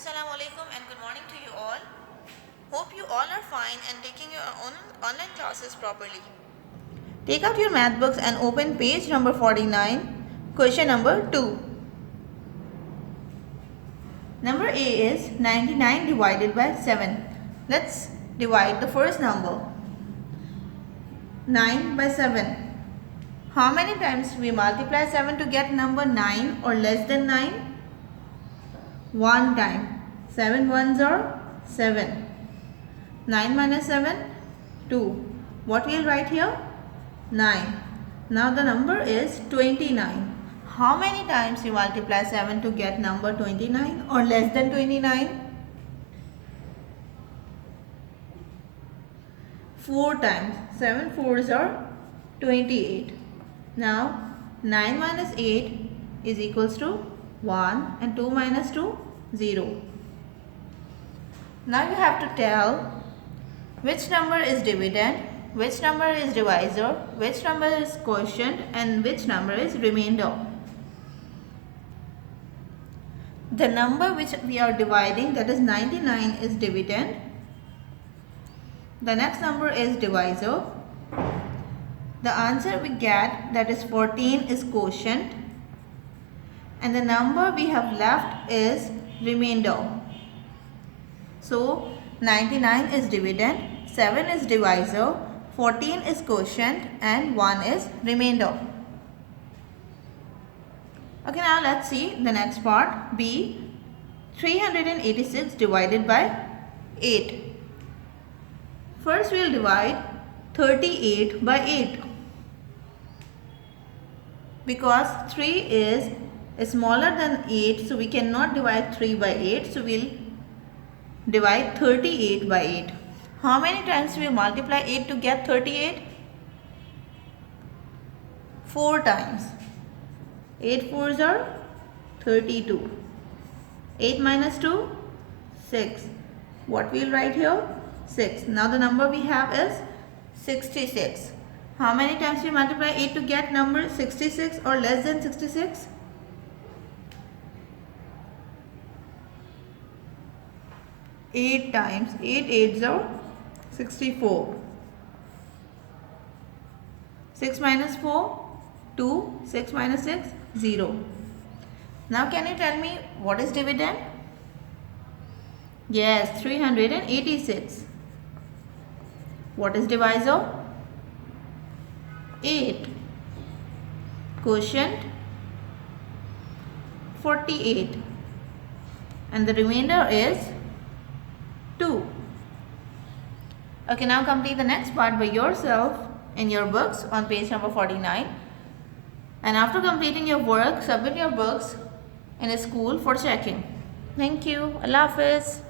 Assalamu alaikum and good morning to you all. Hope you all are fine and taking your own online classes properly. Take out your math books and open page number 49, question number 2. Number A is 99 divided by 7. Let's divide the first number. 9 by 7. How many times we multiply 7 to get number 9 or less than 9? One time. 7 ones are 7. 9 minus 7, 2. What we'll write here? 9. Now the number is 29. How many times you multiply 7 to get number 29 or less than 29? 4 times. 7 fours are 28. Now 9 minus 8 is equals to 1 and 2 minus 2, 0. Now you have to tell which number is dividend, which number is divisor, which number is quotient and which number is remainder. The number which we are dividing, that is 99, is dividend. The next number is divisor. The answer we get, that is 14, is quotient. And the number we have left is remainder. So 99 is dividend, 7 is divisor, 14 is quotient and 1 is remainder. Okay, now let's see the next part. B, 386 divided by 8. First we will divide 38 by 8. Because 3 is smaller than 8, so we cannot divide 3 by 8. So we will divide 38 by 8. How many times we multiply 8 to get 38? 4 times. 8 fours are 32. 8 minus 2, 6. What we will write here? 6. Now the number we have is 66. How many times we multiply 8 to get number 66 or less than 66? 8 times. 8 8s are 64. 6 minus 4, 2. 6 minus 6, 0. Now can you tell me what is dividend? Yes, 386. What is divisor? 8. Quotient? 48. And the remainder is 2. Okay, now complete the next part by yourself in your books on page number 49. And after completing your work, submit your books in a school for checking. Thank you. Allah Hafiz.